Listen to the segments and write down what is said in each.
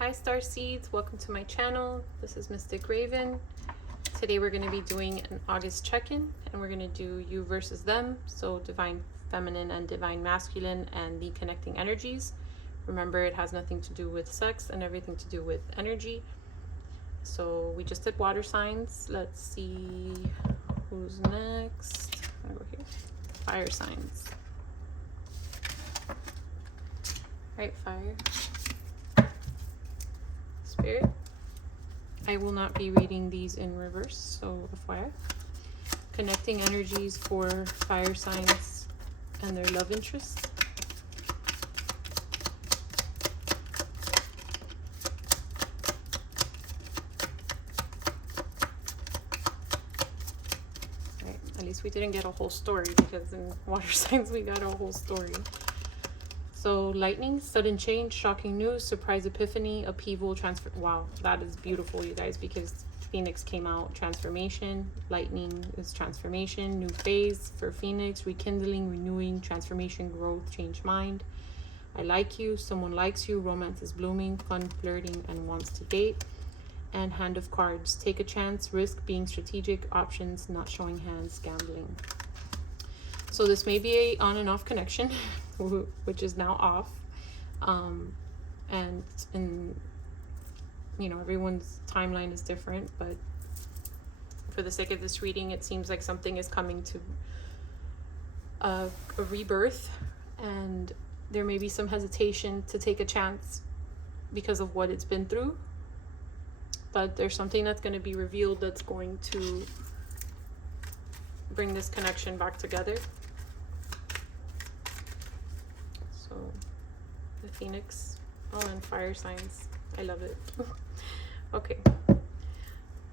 Hi Star Seeds, welcome to my channel. This is Mystic Raven. Today we're going to be doing an August check-in, and we're going to do you versus them, so divine feminine and divine masculine and the connecting energies. Remember, it has nothing to do with sex and everything to do with energy. So we just did water signs. Let's see who's next. I'll go here. Fire signs. All right, fire. Spirit. I will not be reading these in reverse, so FYI. Connecting energies for fire signs and their love interests. Right, at least we didn't get a whole story, because in water signs we got a whole story. So lightning, sudden change, shocking news, surprise epiphany, upheaval, transfer. Wow, that is beautiful, you guys, because Phoenix came out, transformation. Lightning is transformation, new phase for Phoenix, rekindling, renewing, transformation, growth, change mind. I like you, someone likes you, romance is blooming, fun, flirting, and wants to date. And hand of cards, take a chance, risk, being strategic, options, not showing hands, gambling. So this may be a on and off connection, which is now off. And you know, everyone's timeline is different, but for the sake of this reading, it seems like something is coming to a rebirth, and there may be some hesitation to take a chance because of what it's been through. But there's something that's going to be revealed that's going to bring this connection back together. So the Phoenix, all in fire signs. I love it. Okay.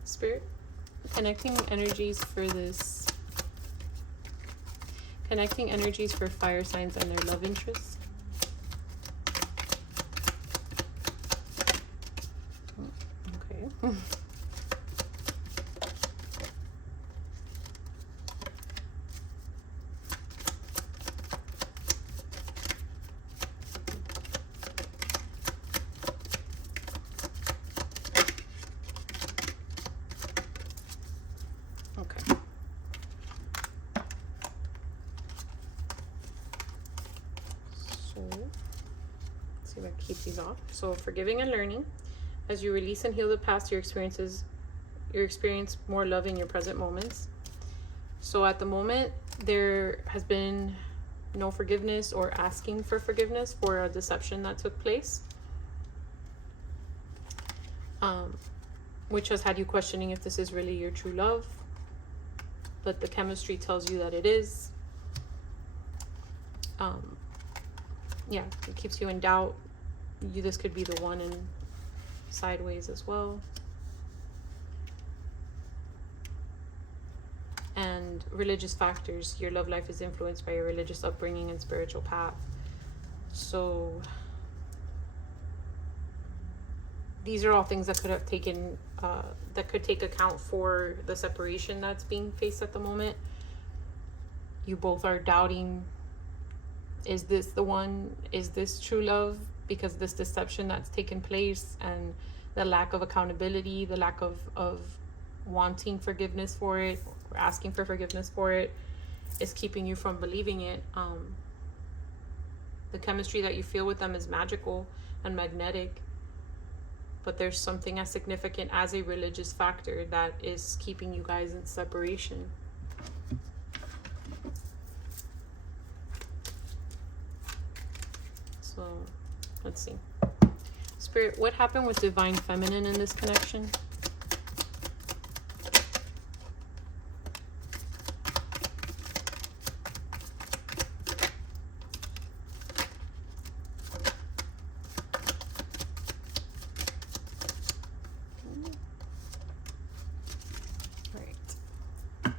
Spirit, connecting energies for this. Connecting energies for fire signs and their love interests. Okay. Let's see if I can keep these off. So forgiving and learning. As you release and heal the past, you experience more love in your present moments. So at the moment, there has been no forgiveness or asking for forgiveness for a deception that took place, which has had you questioning if this is really your true love. But the chemistry tells you that it is. Yeah, it keeps you in doubt. This could be the one in sideways as well. And religious factors. Your love life is influenced by your religious upbringing and spiritual path. So these are all things that could have taken, that could take account for the separation that's being faced at the moment. You both are doubting, is this the one? Is this true love? Because this deception that's taken place and the lack of accountability, the lack of wanting forgiveness for it, or asking for forgiveness for it, is keeping you from believing it. The chemistry that you feel with them is magical and magnetic, but there's something as significant as a religious factor that is keeping you guys in separation. So let's see. Spirit, what happened with divine feminine in this connection? All right.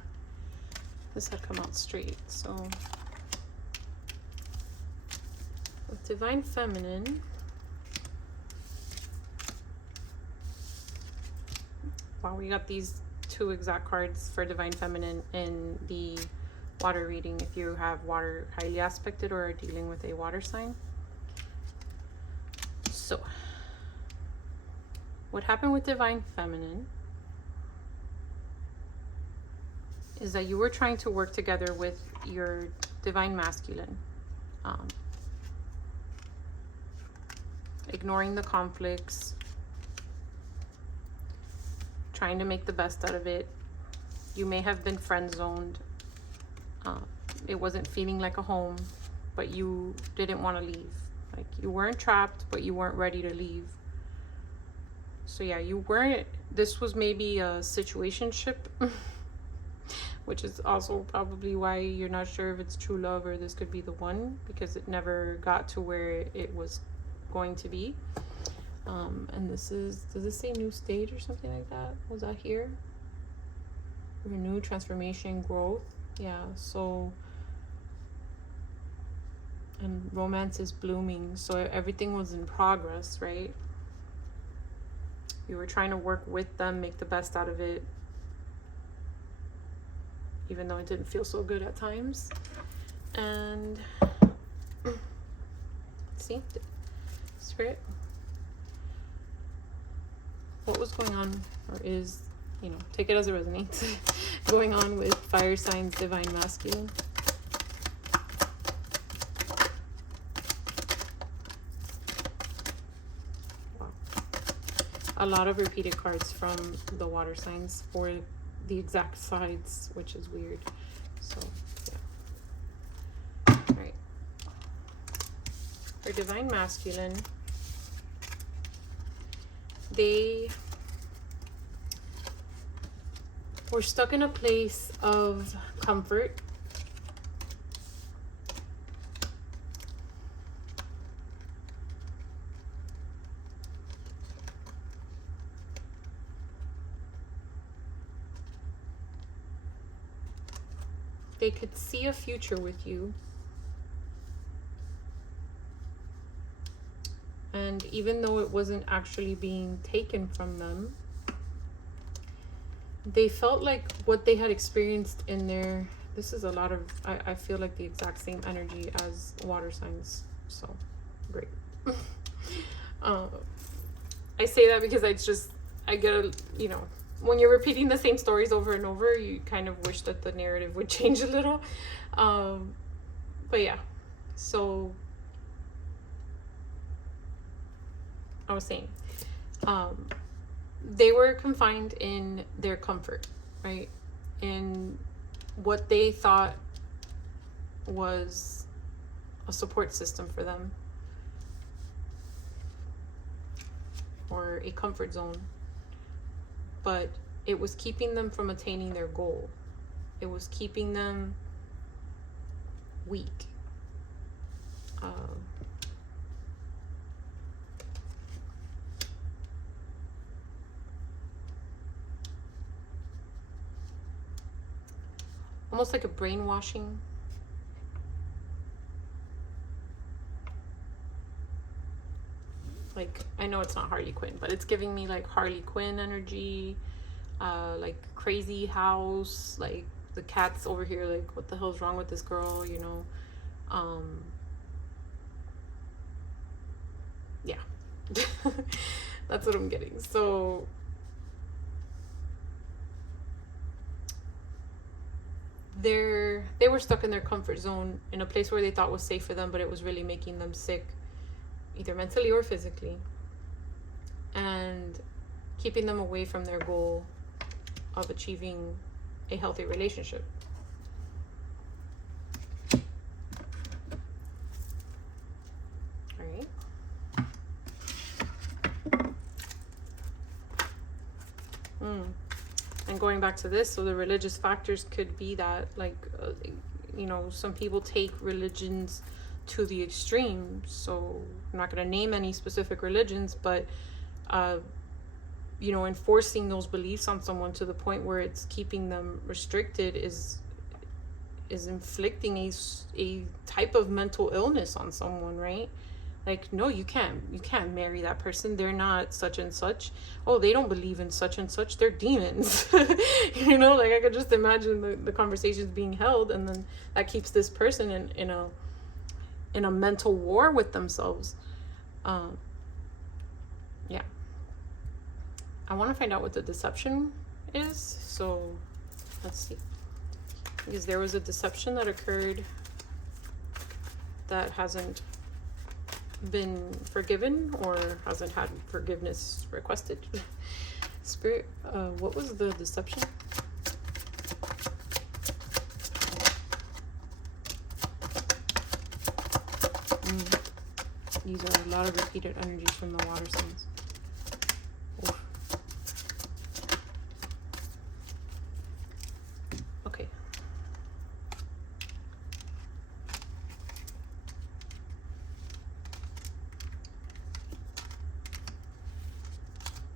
This had come out straight, so with divine feminine, wow, we got these two exact cards for divine feminine in the water reading if you have water highly aspected or are dealing with a water sign. So what happened with divine feminine is that you were trying to work together with your divine masculine, ignoring the conflicts, trying to make the best out of it. You may have been friend zoned. It wasn't feeling like a home, but you didn't want to leave. Like, you weren't trapped, but you weren't ready to leave. So yeah, you weren't, this was maybe a situationship, which is also probably why you're not sure if it's true love or this could be the one, because it never got to where it was going to be. And this is, does this say new stage or something like that? Was that here? Renew, transformation, growth. Yeah, so, and romance is blooming, so everything was in progress, right? You were trying to work with them, make the best out of it, even though it didn't feel so good at times. And see, Spirit, what was going on, or is, you know, take it as it resonates, going on with fire signs, divine masculine? Wow. A lot of repeated cards from the water signs for the exact sides, which is weird. So yeah. All right. For divine masculine, they were stuck in a place of comfort. They could see a future with you. And even though it wasn't actually being taken from them, they felt like what they had experienced in their, this is a lot of, I feel like the exact same energy as water signs. So great. I say that because I get a, you know, when you're repeating the same stories over and over, you kind of wish that the narrative would change a little. But yeah, so I was saying, they were confined in their comfort, right? In what they thought was a support system for them, or a comfort zone. But it was keeping them from attaining their goal. It was keeping them weak. Almost like a brainwashing. Like, I know it's not Harley Quinn, but it's giving me like Harley Quinn energy, like crazy house, like the cat's over here, like what the hell's wrong with this girl, you know? Yeah. That's what I'm getting. So they were stuck in their comfort zone, in a place where they thought was safe for them, but it was really making them sick, either mentally or physically, and keeping them away from their goal of achieving a healthy relationship. All right. And going back to this, so the religious factors could be that, like, you know, some people take religions to the extreme. So I'm not going to name any specific religions, but you know, enforcing those beliefs on someone to the point where it's keeping them restricted is inflicting a type of mental illness on someone, right? Like, no, you can't marry that person. They're not such and such. Oh, they don't believe in such and such. They're demons. You know, like, I could just imagine the conversations being held, and then that keeps this person in a mental war with themselves. Yeah. I want to find out what the deception is. So let's see. Because there was a deception that occurred that hasn't been forgiven or hasn't had forgiveness requested. Spirit, what was the deception? These are a lot of repeated energies from the water signs. Oof. Okay.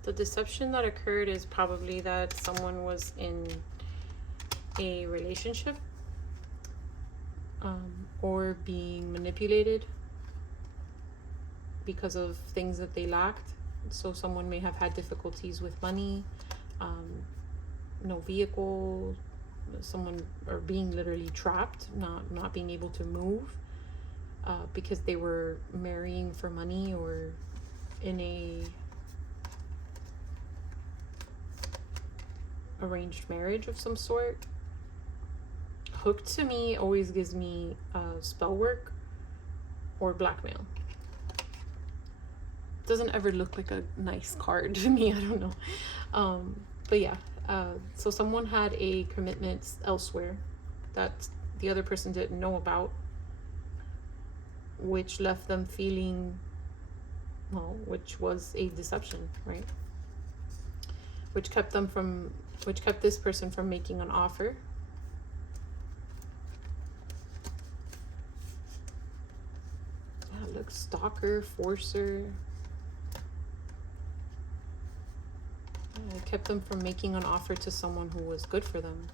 The deception that occurred is probably that someone was in a relationship or being manipulated because of things that they lacked. So someone may have had difficulties with money, no vehicle, someone, or being literally trapped, not being able to move because they were marrying for money or in a arranged marriage of some sort. Hooked to me always gives me spell work or blackmail. Doesn't ever look like a nice card to me. I don't know. But yeah, so someone had a commitment elsewhere that the other person didn't know about, which left them feeling, well, which was a deception, right? Which kept this person from making an offer. Yeah, look, stalker, forcer. It kept them from making an offer to someone who was good for them.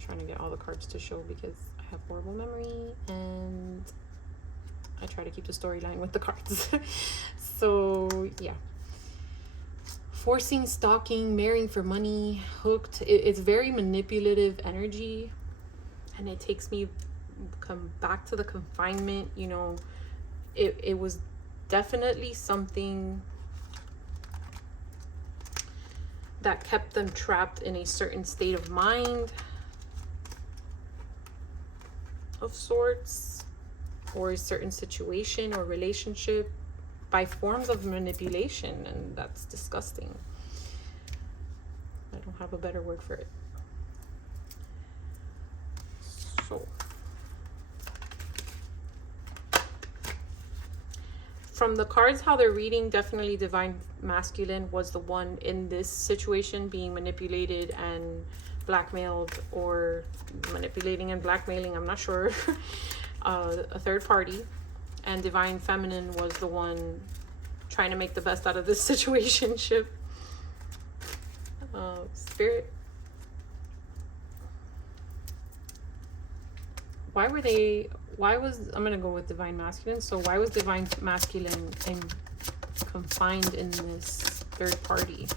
Trying to get all the cards to show because I have horrible memory and I try to keep the storyline with the cards. So yeah, forcing, stalking, marrying for money, hooked. It's very manipulative energy, and it takes me come back to the confinement. You know, it was definitely something that kept them trapped in a certain state of mind of sorts, or a certain situation or relationship by forms of manipulation, and that's disgusting. I don't have a better word for it. So from the cards, how they're reading, definitely divine masculine was the one in this situation being manipulated and blackmailed, or manipulating and blackmailing, I'm not sure. A third party. And divine feminine was the one trying to make the best out of this situationship. Spirit, I'm gonna go with divine masculine. So why was divine masculine and confined in this third party?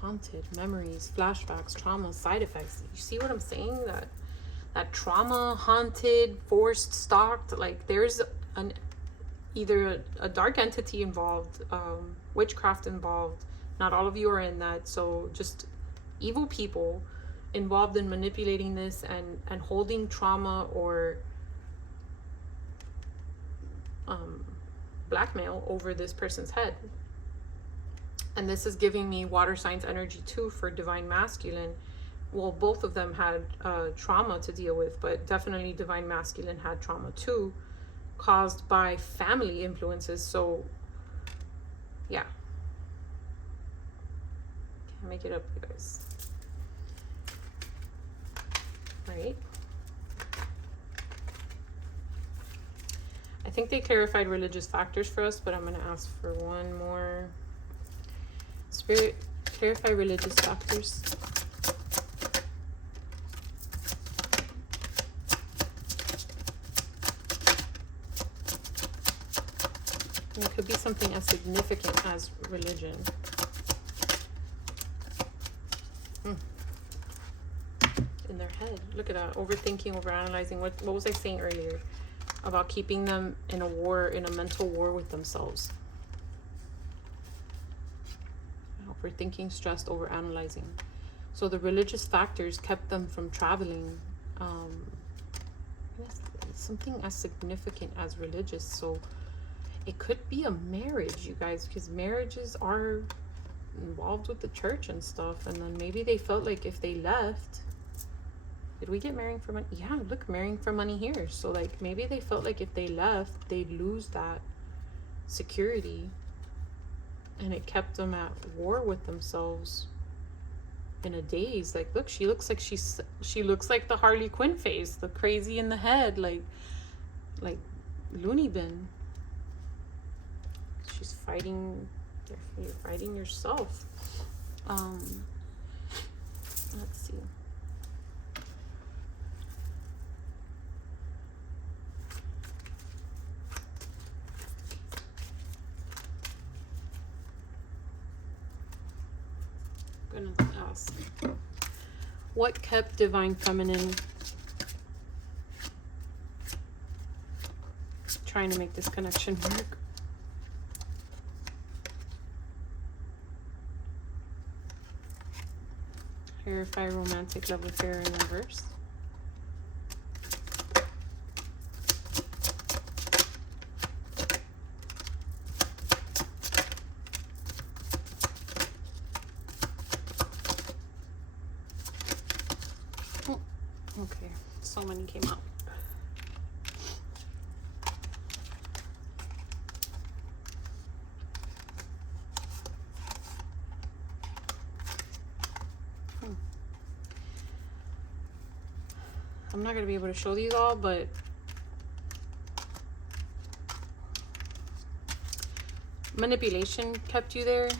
Haunted, memories, flashbacks, trauma, side effects. You see what I'm saying? That trauma, haunted, forced, stalked, like there's either a dark entity involved, witchcraft involved. Not all of you are in that. So just evil people involved in manipulating this and holding trauma or blackmail over this person's head. And this is giving me water signs energy too for divine masculine. Well, both of them had trauma to deal with, but definitely divine masculine had trauma too, caused by family influences. So yeah, can't make it up, you guys. Right, I think they clarified religious factors for us, but I'm going to ask for one more. Spirit, clarify religious factors. And it could be something as significant as religion. In their head. Look at that. Overthinking, overanalyzing. What was I saying earlier? about keeping them in a war, in a mental war with themselves. Overthinking, stressed, overanalyzing. So the religious factors kept them from traveling. Something as significant as religious. So it could be a marriage, you guys, because marriages are involved with the church and stuff. And then maybe they felt like if they left, did we get marrying for money? Yeah, look, marrying for money here. So like maybe they felt like if they left, they'd lose that security, and it kept them at war with themselves in a daze. Like, look, she looks like she looks like the Harley Quinn face, the crazy in the head, like loony bin. She's fighting. You're fighting yourself. Let's see. I'm gonna ask, what kept divine feminine trying to make this connection work? Clarify romantic love affair in reverse. Okay, so many came out. I'm not going to be able to show these all, but manipulation kept you there.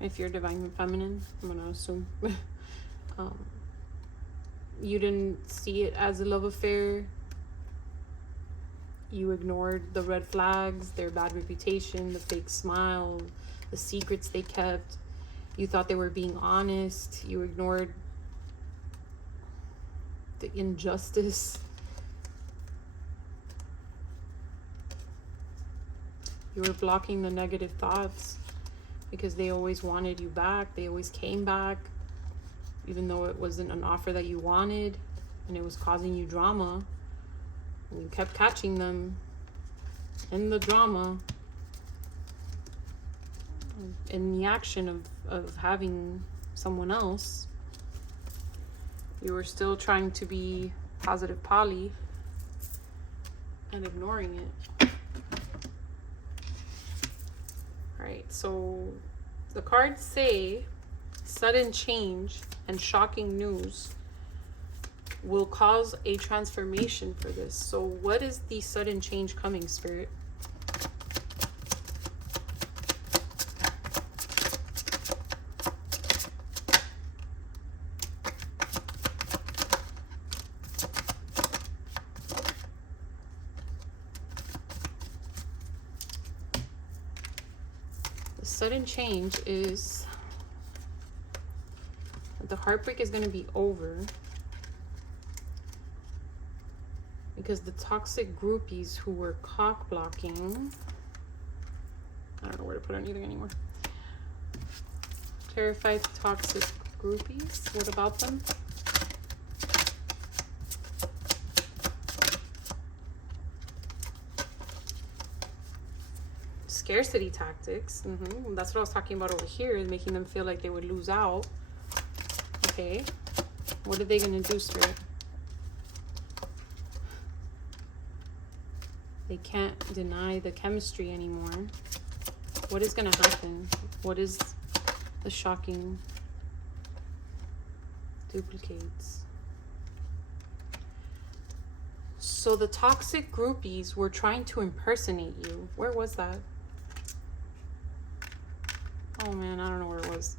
If you're divine feminine, I'm going to assume. You didn't see it as a love affair. You ignored the red flags, their bad reputation, the fake smile, the secrets they kept. You thought they were being honest. You ignored the injustice. You were blocking the negative thoughts because they always wanted you back. They always came back, even though it wasn't an offer that you wanted, and it was causing you drama. And you kept catching them in the drama, in the action of having someone else. You were still trying to be positive poly and ignoring it. Right, so the cards say sudden change and shocking news will cause a transformation for this. So what is the sudden change coming, Spirit? The sudden change is the heartbreak is going to be over, because the toxic groupies who were cock blocking, I don't know where to put anything anymore. Clarify toxic groupies. What about them? Scarcity tactics. That's what I was talking about over here, is making them feel like they would lose out. Okay. What are they going to do, Spirit? They can't deny the chemistry anymore. What is going to happen? What is the shocking duplicates? So the toxic groupies were trying to impersonate you. Where was that? Oh man, I don't know where it was.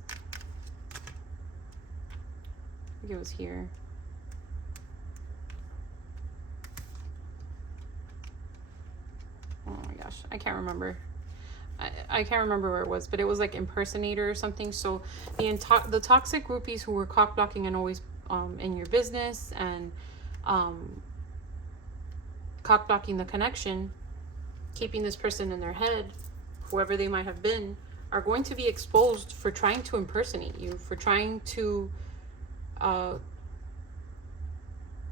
I think it was here. Oh my gosh, I can't remember. I can't remember where it was, but it was like impersonator or something. So the toxic groupies who were cock blocking and always in your business and cock blocking the connection, keeping this person in their head, whoever they might have been, are going to be exposed for trying to impersonate you, for trying to,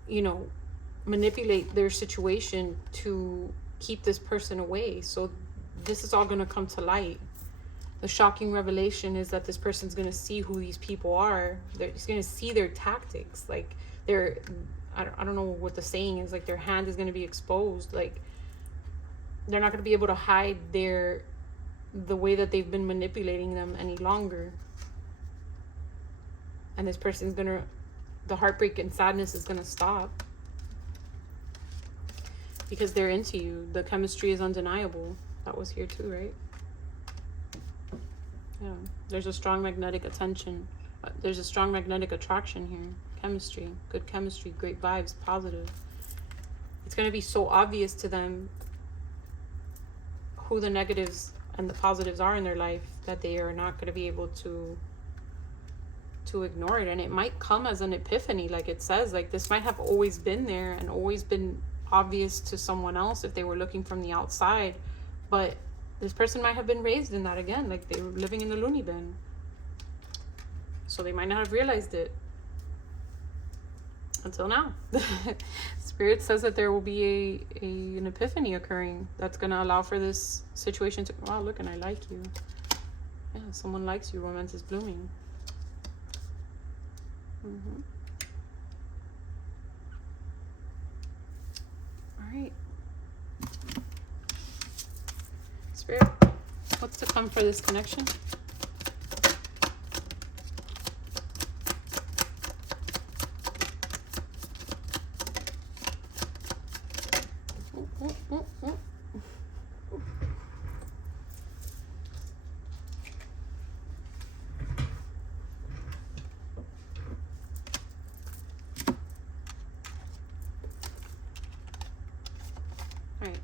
you know, manipulate their situation to keep this person away. So this is all going to come to light. The shocking revelation is that this person's going to see who these people are. He's going to see their tactics. Like, I don't know what the saying is, like, their hand is going to be exposed. Like, they're not going to be able to hide the way that they've been manipulating them any longer. And this person's going to, the heartbreak and sadness is going to stop. Because they're into you. The chemistry is undeniable. That was here too, right? Yeah. There's a strong magnetic attention. There's a strong magnetic attraction here. Chemistry. Good chemistry. Great vibes. Positive. It's going to be so obvious to them who the negatives and the positives are in their life that they are not going to be able to ignore it. And it might come as an epiphany, like it says. Like, this might have always been there and always been obvious to someone else if they were looking from the outside, but this person might have been raised in that again, like they were living in the loony bin, so they might not have realized it until now. Spirit says that there will be an epiphany occurring that's going to allow for this situation to, wow, look, and I like you. Yeah, someone likes you. Romance is blooming. All right. Spirit, what's to come for this connection?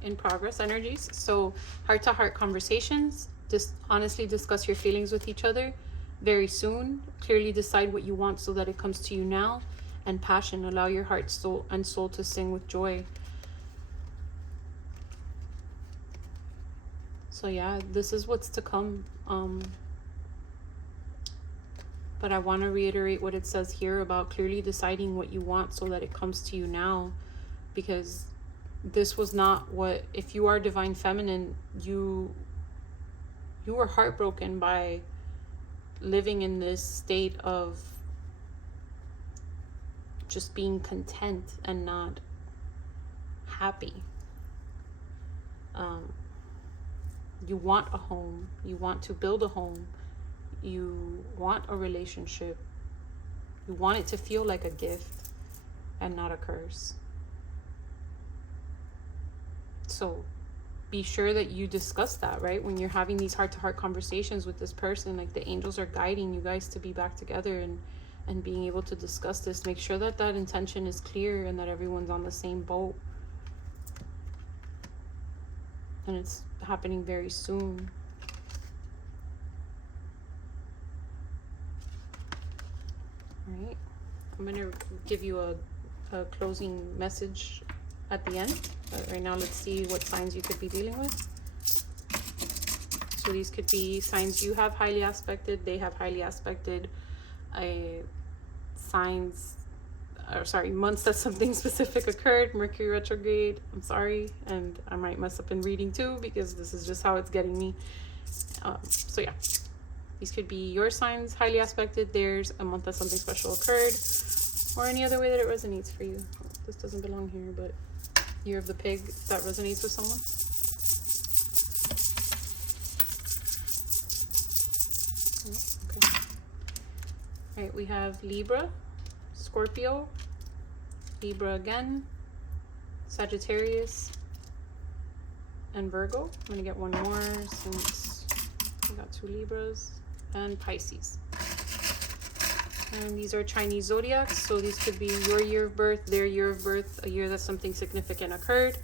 In progress energies. So heart-to-heart conversations, just honestly discuss your feelings with each other very soon. Clearly decide what you want so that it comes to you now. And passion, allow your heart, soul, and soul to sing with joy. So yeah, this is what's to come. But I want to reiterate what it says here about clearly deciding what you want so that it comes to you now, because this was not what, if you are divine feminine, you were heartbroken by living in this state of just being content and not happy. You want a home, you want to build a home, you want a relationship, you want it to feel like a gift and not a curse. So be sure that you discuss that, right? When you're having these heart-to-heart conversations with this person, like the angels are guiding you guys to be back together and being able to discuss this. Make sure that that intention is clear and that everyone's on the same boat. And it's happening very soon. All right. I'm going to give you a closing message at the end. But right now, let's see what signs you could be dealing with. So these could be signs you have highly aspected, they have highly aspected, signs, or sorry, months that something specific occurred, Mercury retrograde, I'm sorry, and I might mess up in reading too, because this is just how it's getting me. So yeah, these could be your signs, highly aspected, theirs, a month that something special occurred, or any other way that it resonates for you. This doesn't belong here, but Year of the Pig, if that resonates with someone. Okay. All right, we have Libra, Scorpio, Libra again, Sagittarius, and Virgo. I'm going to get one more since we got 2 Libras, and Pisces. And these are Chinese zodiacs, so these could be your year of birth, their year of birth, a year that something significant occurred.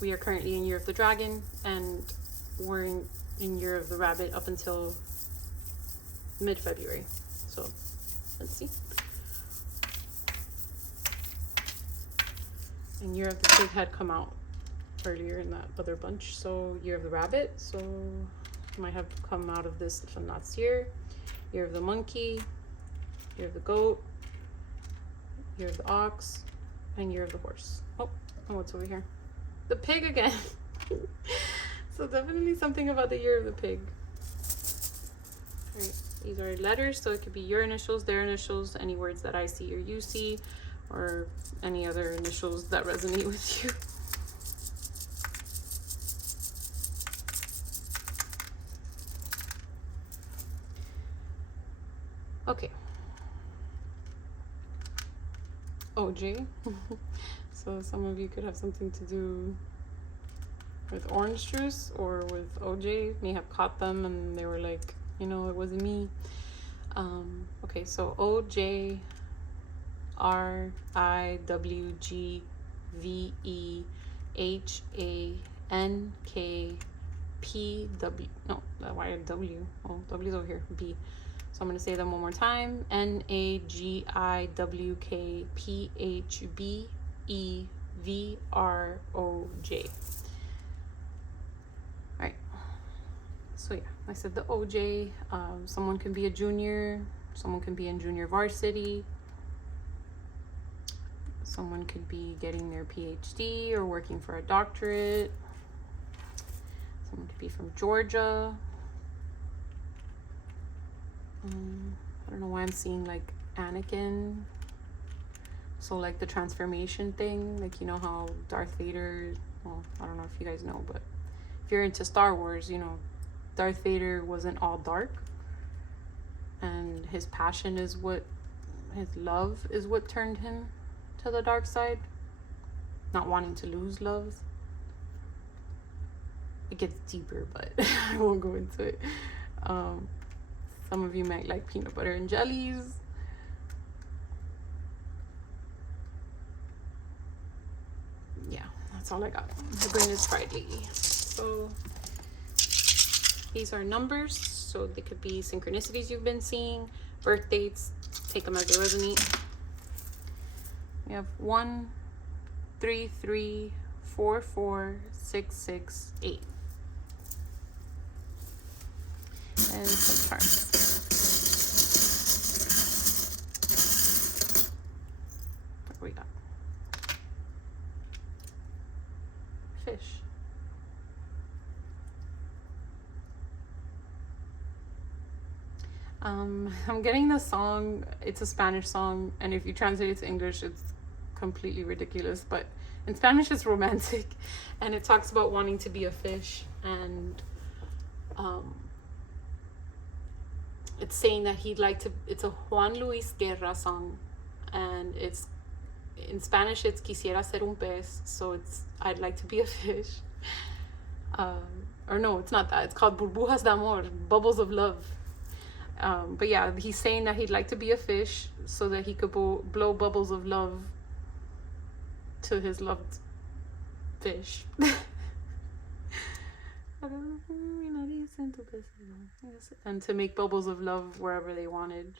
We are currently in Year of the Dragon, and we're in Year of the Rabbit up until mid-February. So let's see. And Year of the Pig had come out earlier in that other bunch. So Year of the Rabbit, so might have come out of this from last year. Year of the Monkey, Year of the Goat, Year of the Ox, and Year of the Horse. Oh, what's over here? The pig again. So definitely something about the Year of the Pig. All right, these are letters, so it could be your initials, their initials, any words that I see or you see, or any other initials that resonate with you. Okay. OJ. So some of you could have something to do with orange juice or with OJ. May have caught them and they were like, you know, it wasn't me. Okay, so OJ RIWGVEHANKPW. No, why a W? Oh, W's over here. B. So I'm going to say them one more time. NAGIWKPHBEVROJ. All right. So yeah, I said the OJ. Someone can be a junior. Someone can be in junior varsity. Someone could be getting their PhD or working for a doctorate. Someone could be from Georgia. I don't know why I'm seeing like Anakin. So like the transformation thing, like you know how Darth Vader, well, I don't know if you guys know, but if you're into Star Wars, you know, Darth Vader wasn't all dark. And his passion is what, his love is what turned him to the dark side. Not wanting to lose love. It gets deeper, but I won't go into it. Some of you might like peanut butter and jellies. Yeah, that's all I got. My brain is fried lately. So these are numbers, so they could be synchronicities you've been seeing, birth dates, take them as they resonate. We have 1, 3, 3, 4, 4, 6, 6, 8. And some charts. What do we got? Fish. I'm getting the song. It's a Spanish song, and if you translate it to English, it's completely ridiculous. But in Spanish, it's romantic, and it talks about wanting to be a fish, and it's saying that he'd like to. It's a Juan Luis Guerra song, and it's in Spanish. It's quisiera ser un pez, so it's I'd like to be a fish. Or no, it's not that. It's called burbujas de amor, bubbles of love. But yeah, he's saying that he'd like to be a fish so that he could blow bubbles of love to his loved fish. And to make bubbles of love wherever they wanted.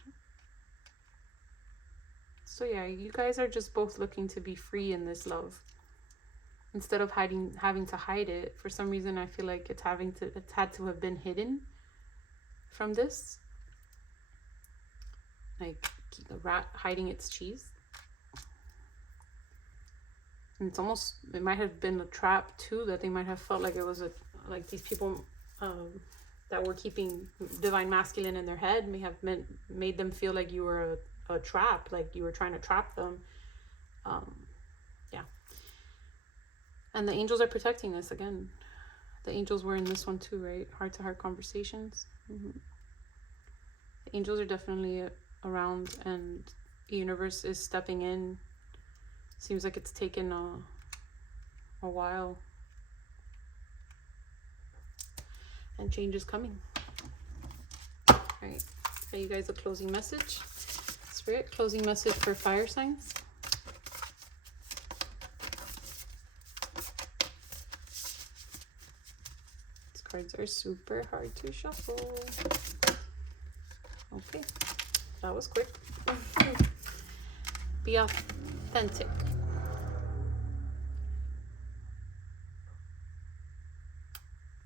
So yeah, you guys are just both looking to be free in this love. Instead of having to hide it. For some reason, I feel like it's had to have been hidden from this. Like the rat hiding its cheese. And it might have been a trap too, that they might have felt like it was like these people that were keeping divine masculine in their head may have made them feel like you were a trap, like you were trying to trap them. Yeah. And the angels are protecting this again. The angels were in this one too, right? Heart-to-heart conversations. Mm-hmm. The angels are definitely around, and the universe is stepping in. Seems like it's taken a while. And change is coming. All right. Are you guys a closing message? Spirit, closing message for fire signs. These cards are super hard to shuffle. Okay. That was quick. Be authentic.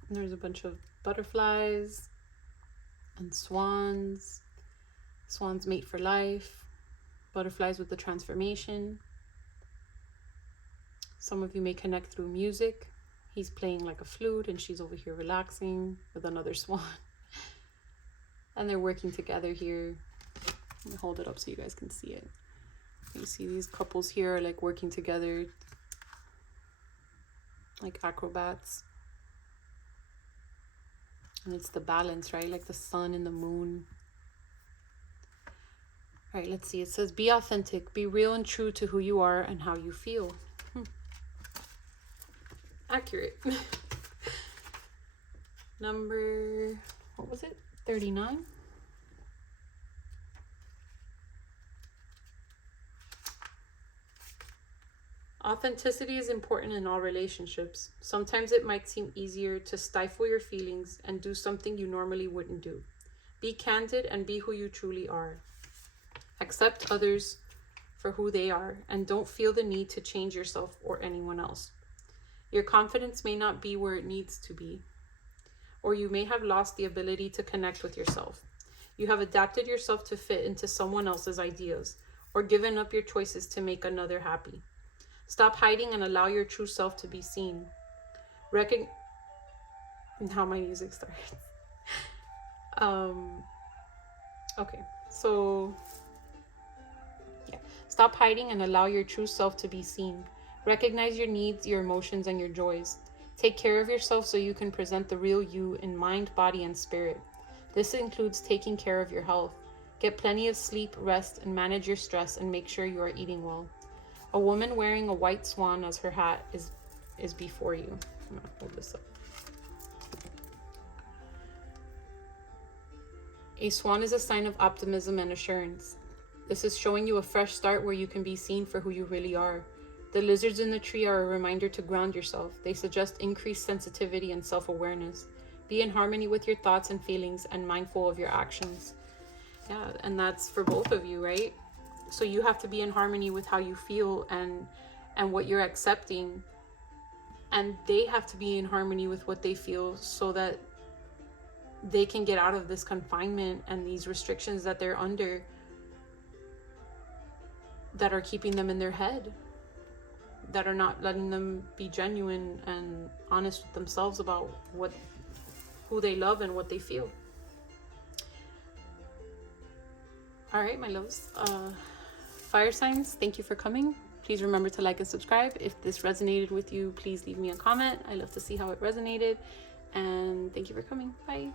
And there's a bunch of butterflies and swans. Swans mate for life. Butterflies with the transformation. Some of you may connect through music. He's playing like a flute and she's over here relaxing with another swan. And they're working together here. Let me hold it up so you guys can see it. You see these couples here are like working together like acrobats. And it's the balance, right? Like the sun and the moon. All right, let's see. It says, be authentic, be real and true to who you are and how you feel. Accurate. Number, what was it? 39. Authenticity is important in all relationships. Sometimes it might seem easier to stifle your feelings and do something you normally wouldn't do. Be candid and be who you truly are. Accept others for who they are and don't feel the need to change yourself or anyone else. Your confidence may not be where it needs to be, or you may have lost the ability to connect with yourself. You have adapted yourself to fit into someone else's ideas or given up your choices to make another happy. Stop hiding and allow your true self to be seen. How my music starts. Okay, so yeah. Stop hiding and allow your true self to be seen. Recognize your needs, your emotions, and your joys. Take care of yourself so you can present the real you in mind, body, and spirit. This includes taking care of your health. Get plenty of sleep, rest, and manage your stress, and make sure you are eating well. A woman wearing a white swan as her hat is before you. I'm gonna hold this up. A swan is a sign of optimism and assurance. This is showing you a fresh start where you can be seen for who you really are. The lizards in the tree are a reminder to ground yourself. They suggest increased sensitivity and self-awareness. Be in harmony with your thoughts and feelings and mindful of your actions. Yeah, and that's for both of you, right? So you have to be in harmony with how you feel and what you're accepting. And they have to be in harmony with what they feel so that they can get out of this confinement and these restrictions that they're under that are keeping them in their head, that are not letting them be genuine and honest with themselves about who they love and what they feel. All right, my loves. Fire signs, thank you for coming. Please remember to like and subscribe. If this resonated with you, please leave me a comment. I love to see how it resonated. And thank you for coming. Bye.